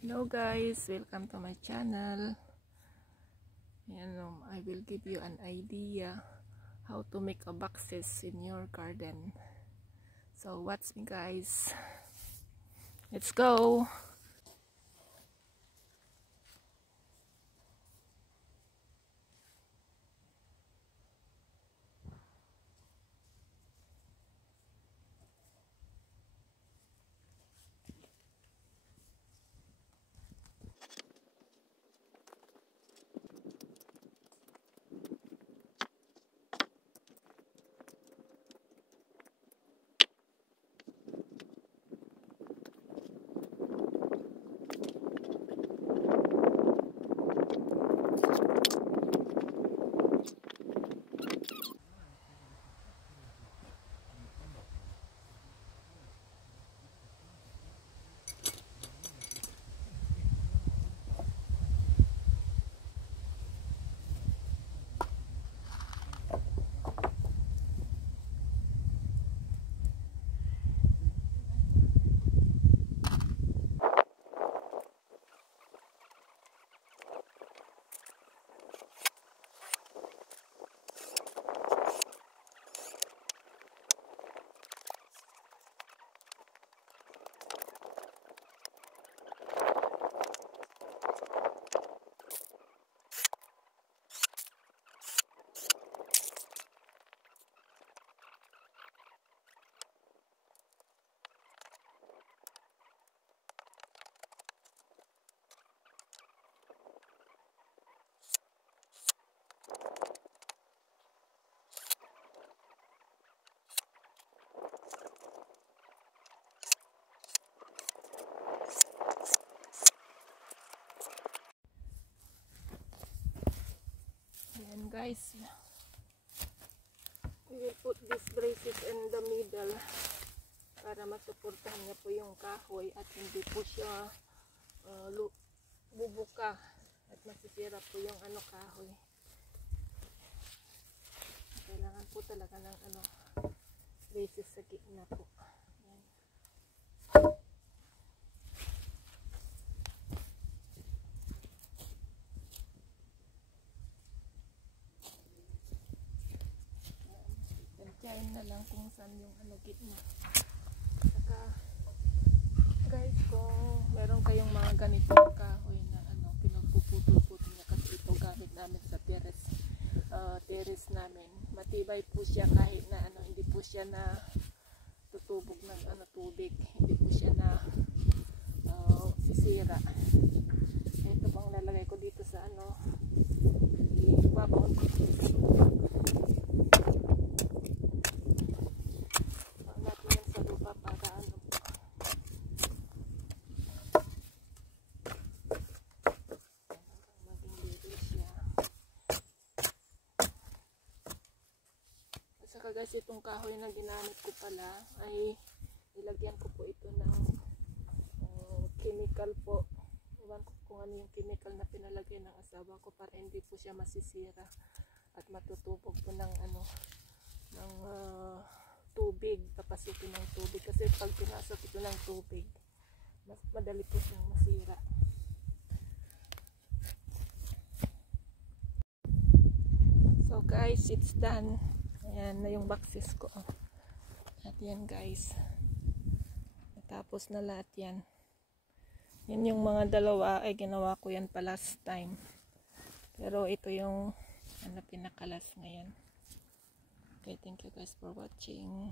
Hello guys, welcome to my channel. I will give you an idea how to make a boxes in your garden. So watch me guys. Let's go. And guys, we will put these braces in the middle para masuportahan niya po yung kahoy at hindi po siya bubuka at masisira po yung kahoy. Kailangan po talaga ng braces sa gitna po. Yan. Tantyain na lang kung saan yung gitna. Saka guys, kung meron kayong mga ganitong kahoy na pinagpuputol-putol na, kasi ito gamit namin sa terrace namin, matibay po siya kahit na hindi po siya na tutubog ng tubig, hindi po siya na sisira. Ito bang lalagay ko dito sa ibabaon ko natin yan sa lupa para maging level siya. At saka guys, itong kahoy na ginamit ko pala ay ilagyan ko po ito ng chemical po. Iwan ko kung ano yung chemical na pinalagay ng asawa ko para hindi po siya masisira at matutubog po ng tubig, papasukin ng tubig, kasi pag pinasok ito ng tubig mas madali po siyang masira. So guys, it's done. Ayan na yung boxes ko. At yan guys, natapos na lahat yan. Yan yung mga dalawa ay ginawa ko yan pa last time, pero ito yung pinakalas ngayon. Okay, thank you guys for watching.